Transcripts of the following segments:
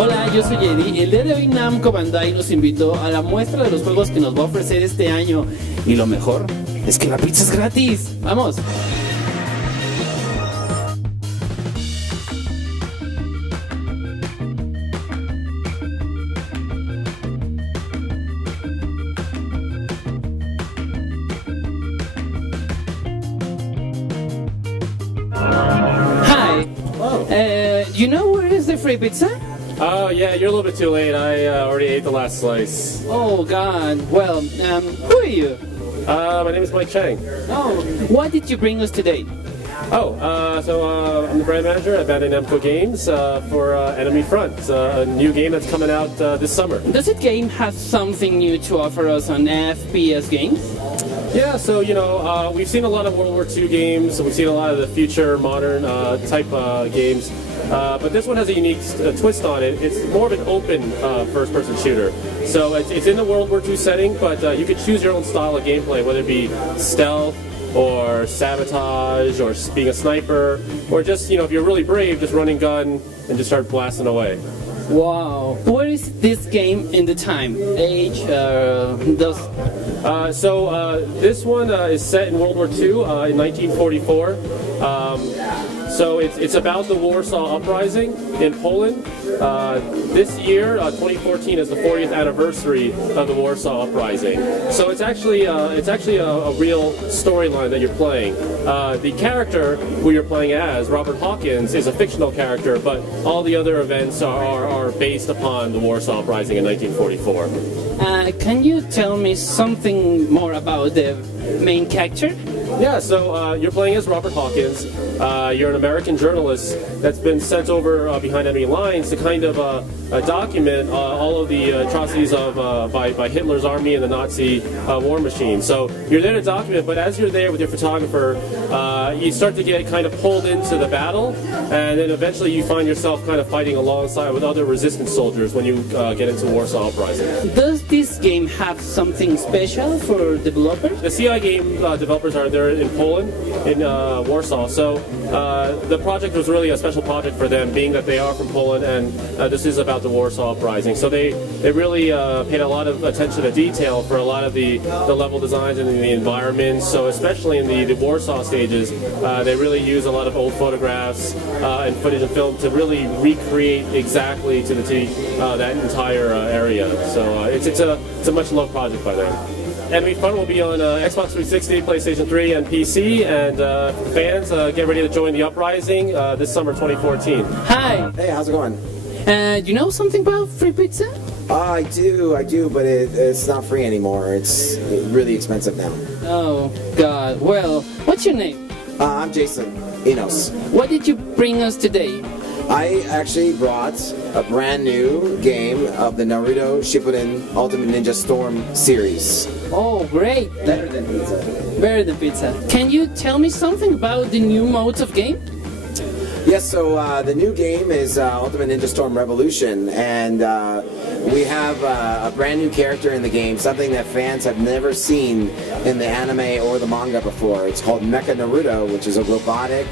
Hola, yo soy Eddie. El día de hoy Namco Bandai nos invitó a la muestra de los juegos que nos va a ofrecer este año. Y lo mejor es que la pizza es gratis. ¡Vamos! Hi. Oh. You know where is the free pizza? Oh, yeah, you're a little bit too late. I already ate the last slice. Oh God. Well, who are you? My name is Mike Chang. Oh, what did you bring us today? I'm the brand manager at Bandai Namco Games for Enemy Front, a new game that's coming out this summer. Does the game have something new to offer us on FPS games? Yeah, so, we've seen a lot of World War II games, we've seen a lot of the future, modern type games, but this one has a unique twist on it. It's more of an open first-person shooter. So it's in the World War II setting, but you can choose your own style of gameplay, whether it be stealth, or sabotage, or being a sniper, or just, if you're really brave, just running gun and just start blasting away. Wow. Where is this game in the time? Age, this one is set in World War II in 1944. So it's about the Warsaw Uprising in Poland. This year, 2014, is the 40th anniversary of the Warsaw Uprising. So it's actually a real storyline that you're playing. The character who you're playing as, Robert Hawkins, is a fictional character, but all the other events are based upon the Warsaw Uprising in 1944. Can you tell me something more about the main character? Yeah, so you're playing as Robert Hawkins. You're an American journalist that's been sent over behind enemy lines to kind of document all of the atrocities by Hitler's army and the Nazi war machine. So you're there to document, but as you're there with your photographer, you start to get kind of pulled into the battle, and then eventually you find yourself kind of fighting alongside with other resistance soldiers when you get into Warsaw Uprising. Does this game have something special for developers? The CI game developers are there in Poland, in Warsaw, so the project was really a special project for them, being that they are from Poland, and this is about the Warsaw Uprising. So they really paid a lot of attention to detail for a lot of the level designs and the environments. So especially in the Warsaw stages, they really use a lot of old photographs and footage and film to really recreate exactly to the T that entire area. So it's a much loved project by them. Enemy Front will be on Xbox 360, PlayStation 3, and PC, and fans, get ready to join the Uprising this summer 2014. Hi! Hey, how's it going? You know something about free pizza? I do, but it's not free anymore. It's really expensive now. Oh, God. Well, what's your name? I'm Jason Enos. What did you bring us today? I actually brought a brand new game of the Naruto Shippuden Ultimate Ninja Storm series. Oh, great! Better than pizza. Better than pizza. Can you tell me something about the new modes of game? Yes, so the new game is Ultimate Ninja Storm Revolution, and we have a brand new character in the game, something that fans have never seen in the anime or the manga before. It's called Mecha Naruto, which is a robotic,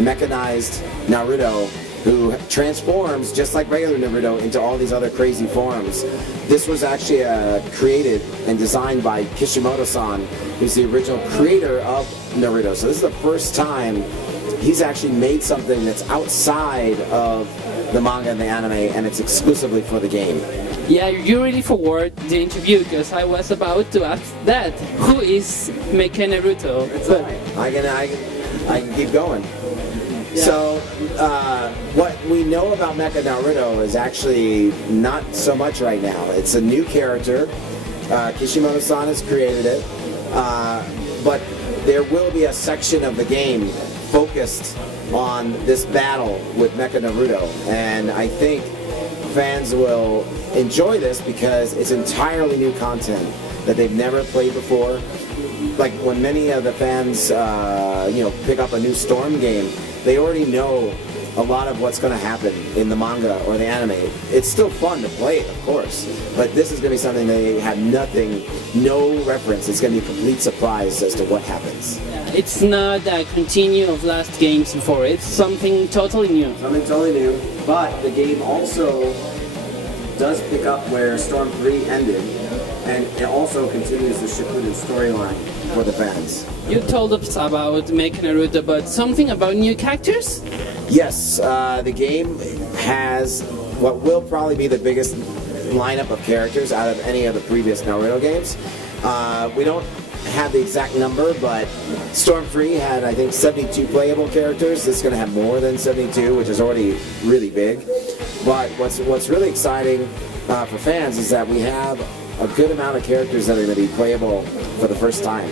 mechanized Naruto who transforms, just like regular Naruto, into all these other crazy forms. This was actually created and designed by Kishimoto-san, who's the original creator of Naruto. So this is the first time he's actually made something that's outside of the manga and the anime, and it's exclusively for the game. Yeah, you really forward the interview, because I was about to ask that. Who is Mecha Naruto? It's I can keep going. Yeah. So, what we know about Mecha Naruto is actually not so much right now. It's a new character. Kishimoto-san has created it, but there will be a section of the game focused on this battle with Mecha Naruto, and I think fans will enjoy this because it's entirely new content that they've never played before. Like when many of the fans, pick up a new Storm game, they already know a lot of what's going to happen in the manga or the anime. It's still fun to play it, of course, but this is going to be something they have no reference. It's going to be a complete surprise as to what happens. It's not a continue of last games before. It's something totally new. Something totally new, but the game also does pick up where Storm 3 ended, and it also continues the Shippuden storyline for the fans. You told us about Mecha Naruto, but something about new characters? Yes, the game has what will probably be the biggest lineup of characters out of any of the previous Naruto games. We don't have the exact number, but Storm 3 had, I think, 72 playable characters. This is going to have more than 72, which is already really big. But what's really exciting for fans is that we have a good amount of characters that are going to be playable for the first time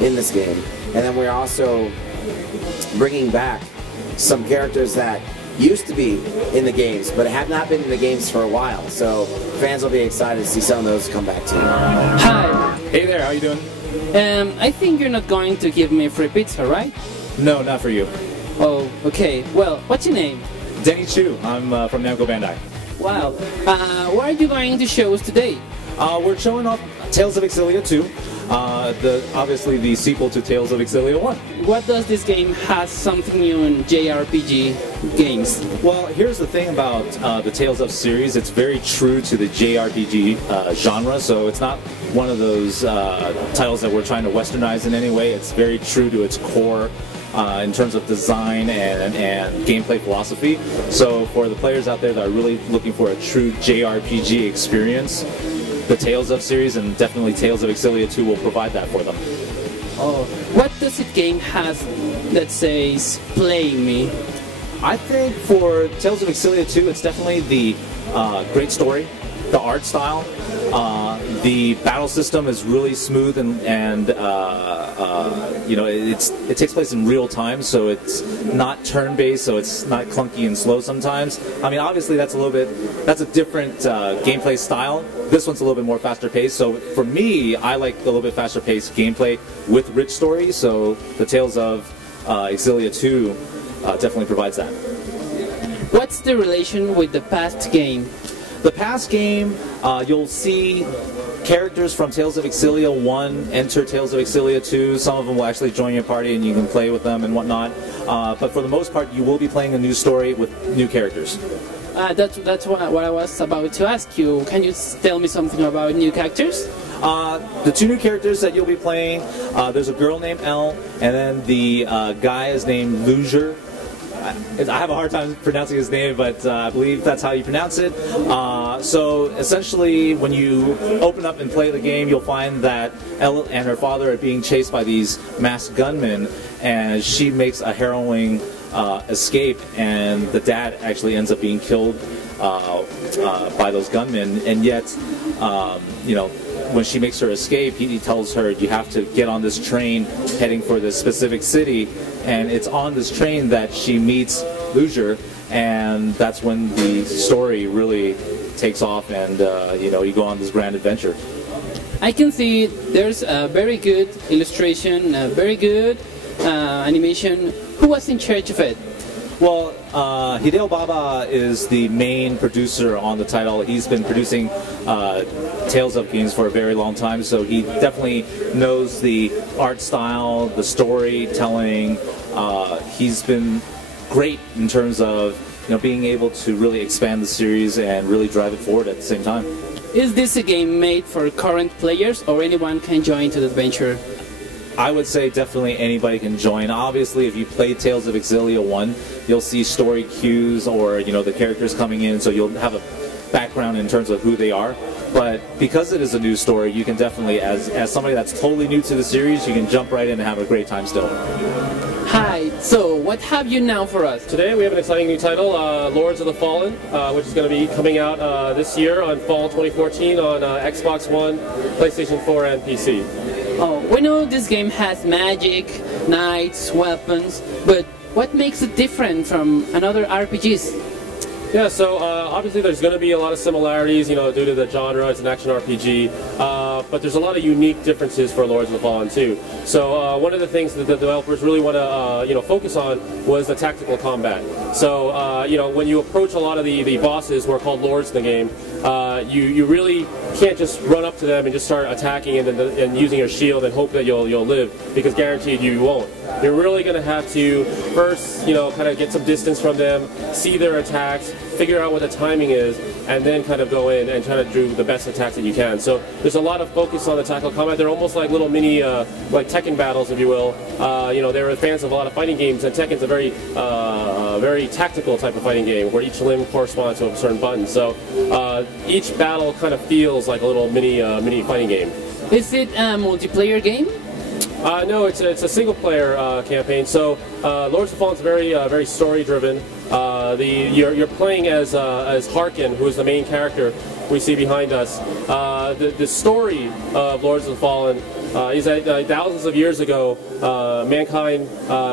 in this game. And then we're also bringing back some characters that used to be in the games, but have not been in the games for a while. So fans will be excited to see some of those come back too. Hi. Hey there, how you doing? I think you're not going to give me free pizza, right? No, not for you. Oh, okay. Well, what's your name? Denny Chu, I'm from Namco Bandai. Wow. What are you going to show us today? We're showing off Tales of Xillia 2, obviously the sequel to Tales of Xillia 1. What does this game have something new in JRPG games? Well, here's the thing about the Tales of series. It's very true to the JRPG genre, so it's not one of those titles that we're trying to westernize in any way. It's very true to its core in terms of design and gameplay philosophy. So for the players out there that are really looking for a true JRPG experience, the Tales of series and definitely Tales of Xillia 2 will provide that for them. Oh, what does the game have that says "Play Me"? I think for Tales of Xillia 2, it's definitely the great story, the art style, the battle system is really smooth and you know, it takes place in real time, so it's not turn-based, so it's not clunky and slow sometimes. I mean, obviously that's a different gameplay style. This one's a little bit more faster paced, so for me, I like a little bit faster paced gameplay with rich story, so the Tales of Xillia 2 definitely provides that. What's the relation with the past game? The past game, you'll see characters from Tales of Xillia 1 enter Tales of Xillia 2. Some of them will actually join your party and you can play with them and whatnot. But for the most part, you will be playing a new story with new characters. That's what I was about to ask you. Can you tell me something about new characters? The two new characters that you'll be playing, there's a girl named Elle, and then the guy is named Luger. I have a hard time pronouncing his name, but I believe that's how you pronounce it. So essentially, when you open up and play the game, you'll find that Elle and her father are being chased by these masked gunmen, and she makes a harrowing escape, and the dad actually ends up being killed by those gunmen. And yet, you know, when she makes her escape, he tells her, you have to get on this train heading for this specific city, and it's on this train that she meets Luger, and that's when the story really takes off, and you know, you go on this grand adventure. I can see there's a very good illustration, a very good animation. Who was in charge of it? Well, Hideo Baba is the main producer on the title. He's been producing Tales of games for a very long time, so he definitely knows the art style, the storytelling. He's been great in terms of, you know, being able to really expand the series and really drive it forward at the same time. Is this a game made for current players, or anyone can join to the adventure? I would say definitely anybody can join. Obviously, if you play Tales of Xillia 1, you'll see story cues or, you know, the characters coming in, so you'll have a background in terms of who they are. But because it is a new story, you can definitely, as somebody that's totally new to the series, you can jump right in and have a great time still. Hi, so what have you now for us? Today we have an exciting new title, Lords of the Fallen, which is going to be coming out this year on fall 2014 on Xbox One, PlayStation 4, and PC. Oh, we know this game has magic, knights, weapons, but what makes it different from another RPGs? Yeah, so obviously there's going to be a lot of similarities, you know, due to the genre. It's an action RPG, but there's a lot of unique differences for Lords of the Fallen too. So one of the things that the developers really want to, you know, focus on was the tactical combat. So you know, when you approach a lot of the bosses who are called lords in the game, you really can't just run up to them and just start attacking and using your shield and hope that you'll live, because guaranteed you won't. You're really going to have to first, kind of get some distance from them, see their attacks, figure out what the timing is, and then kind of go in and try to do the best attacks that you can. So there's a lot of focus on the tactical combat. They're almost like little mini, like Tekken battles, if you will. They were fans of a lot of fighting games, and Tekken's a very tactical type of fighting game where each limb corresponds to a certain button. So each battle kind of feels like a little mini fighting game. Is it a multiplayer game? No, it's a single-player campaign. So Lords of the Fallen is very story-driven. You're playing as Harkin, who is the main character we see behind us. The story of Lords of the Fallen is that thousands of years ago, mankind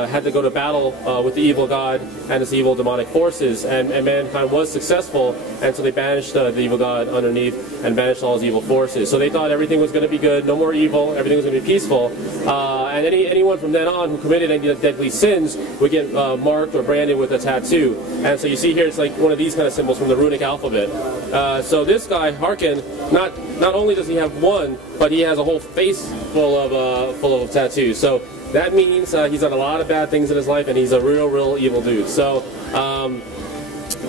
had to go to battle with the evil god and his evil demonic forces, and mankind was successful, and so they banished the evil god underneath and banished all his evil forces. So they thought everything was going to be good, no more evil, everything was going to be peaceful, and anyone from then on who committed any deadly sins would get marked or branded with a tattoo. And so you see here, it's like one of these kind of symbols from the runic alphabet. So this guy, Harkin, not only does he have one, but he has a whole face full of tattoos. So that means he's done a lot of bad things in his life, and he's a real evil dude. So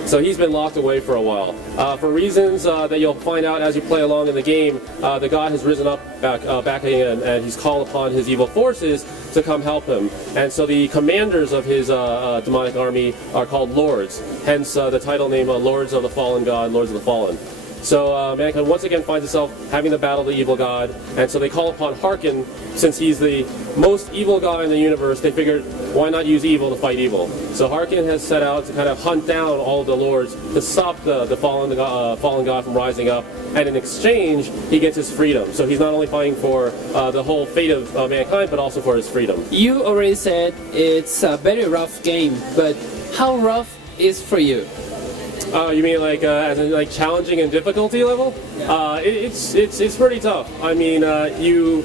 so he's been locked away for a while. For reasons that you'll find out as you play along in the game, the god has risen up back again, and he's called upon his evil forces to come help him. And so the commanders of his demonic army are called Lords, hence the title name Lords of the Fallen God, Lords of the Fallen. So mankind once again finds itself having to battle the evil god, and so they call upon Harkin. Since he's the most evil god in the universe, they figured, why not use evil to fight evil? So Harkin has set out to kind of hunt down all of the lords to stop the fallen god from rising up, and in exchange, he gets his freedom. So he's not only fighting for the whole fate of mankind, but also for his freedom. You already said it's a very rough game, but how rough is for you? You mean like as in like challenging and difficulty level? It's pretty tough. I mean, you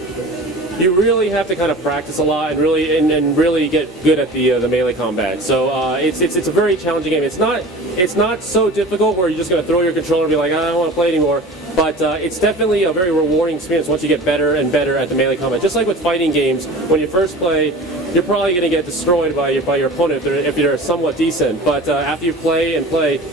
really have to kind of practice a lot and really get good at the melee combat. So it's a very challenging game. It's not so difficult where you're just going to throw your controller and be like, I don't want to play anymore. But it's definitely a very rewarding experience once you get better and better at the melee combat. Just like with fighting games, when you first play, you're probably going to get destroyed by your opponent if you're somewhat decent. But after you play,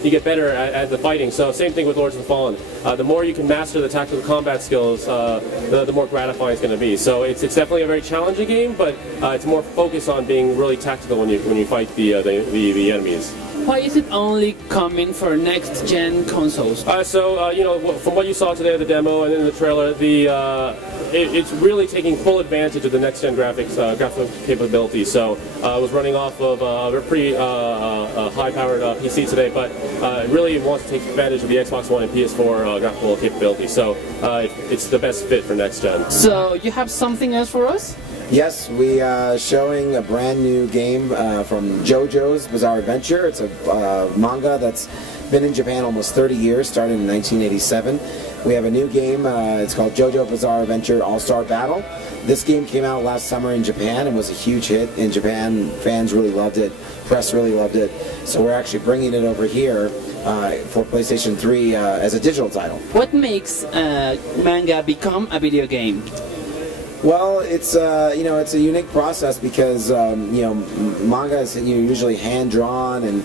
you get better at the fighting. So same thing with Lords of the Fallen. The more you can master the tactical combat skills, the more gratifying it's going to be. So it's definitely a very challenging game, but it's more focused on being really tactical when you fight the enemies. Why is it only coming for next-gen consoles? From what you saw today, the demo and in the trailer, it's really taking full advantage of the next-gen graphical capabilities. So it was running off of a pretty high-powered PC today, but it really wants to take advantage of the Xbox One and PS4 graphical capabilities. So it's the best fit for next-gen. So you have something else for us? Yes, we are showing a brand new game from JoJo's Bizarre Adventure. It's a manga that's been in Japan almost 30 years, started in 1987. We have a new game, it's called JoJo Bizarre Adventure All-Star Battle. This game came out last summer in Japan and was a huge hit in Japan. Fans really loved it, press really loved it. So we're actually bringing it over here for PlayStation 3 as a digital title. What makes manga become a video game? Well, it's it's a unique process because manga is usually hand drawn and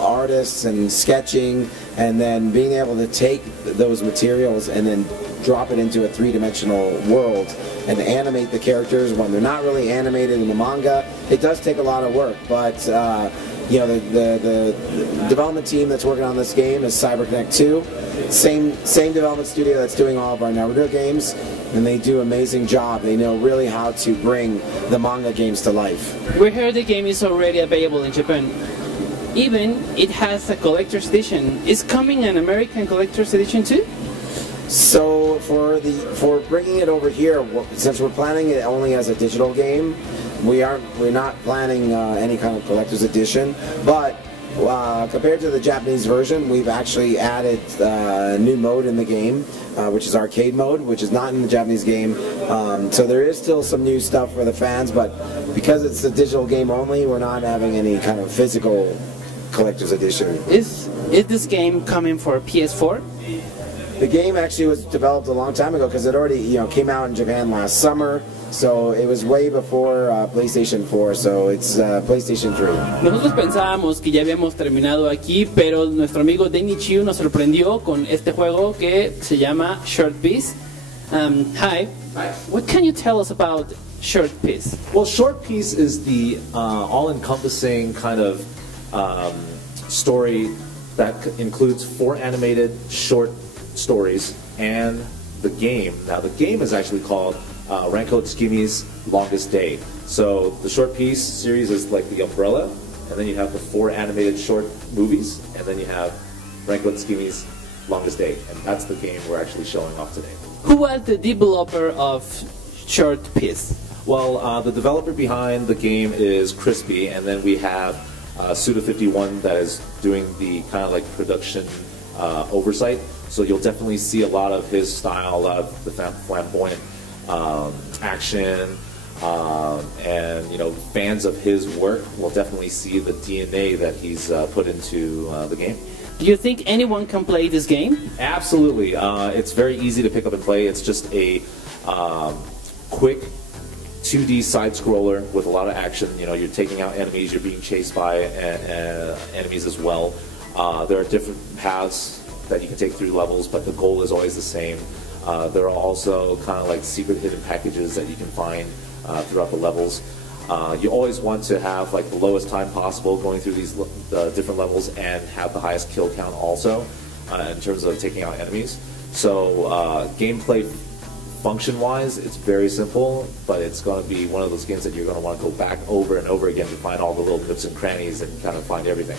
artists and sketching, and then being able to take those materials and then drop it into a three-dimensional world and animate the characters when they're not really animated in the manga. It does take a lot of work, but the development team that's working on this game is CyberConnect 2, same development studio that's doing all of our Naruto games, and they do an amazing job. They know really how to bring the manga games to life. We heard the game is already available in Japan. Even it has a collector's edition. Is coming an American collector's edition too? So for bringing it over here, since we're planning it only as a digital game, we're not planning any kind of collector's edition. But compared to the Japanese version, we've actually added a new mode in the game, which is arcade mode, which is not in the Japanese game. So there is still some new stuff for the fans, but because it's a digital game only, we're not having any kind of physical collector's edition. Is this game coming for PS4? The game actually was developed a long time ago because it already, came out in Japan last summer. So it was way before PlayStation 4, so it's PlayStation 3. Nosotros pensábamos que ya habíamos terminado aquí, pero nuestro amigo Danny Chiu nos sorprendió con este juego que se llama Short Piece. Hi. Hi. What can you tell us about Short Piece? Well, Short Piece is the all-encompassing kind of story that includes 4 animated short stories and the game. Now, the game is actually called Ranko Tsukimi's Longest Day. So the Short Piece series is like the umbrella, and then you have the 4 animated short movies, and then you have Ranko Tsukimi's Longest Day, and that's the game we're actually showing off today. Who was the developer of Short Piece? Well, the developer behind the game is Crispy, and then we have Suda51 that is doing the kind of like production oversight. So you'll definitely see a lot of his style, a lot of the flamboyant action, and fans of his work will definitely see the DNA that he's put into the game. Do you think anyone can play this game? Absolutely. It's very easy to pick up and play. It's just a quick 2D side scroller with a lot of action. You're taking out enemies, you're being chased by enemies as well. There are different paths that you can take through levels, but the goal is always the same. There are also kind of like secret hidden packages that you can find throughout the levels. You always want to have like the lowest time possible going through these different levels and have the highest kill count also in terms of taking out enemies. So gameplay function-wise, it's very simple, but it's going to be one of those games that you're going to want to go back over and over again to find all the little nooks and crannies and kind of find everything.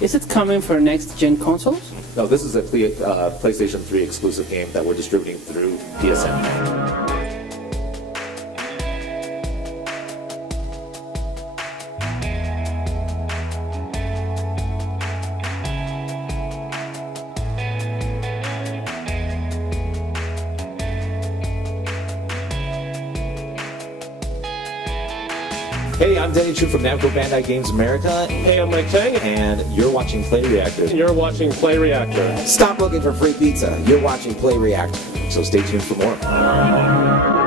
Is it coming for next-gen consoles? No, this is a PlayStation 3 exclusive game that we're distributing through PSN. Hey, I'm Danny Chu from Namco Bandai Games America. Hey, I'm Mike Chang. And you're watching Play Reactor. You're watching Play Reactor. Stop looking for free pizza. You're watching Play Reactor. So stay tuned for more.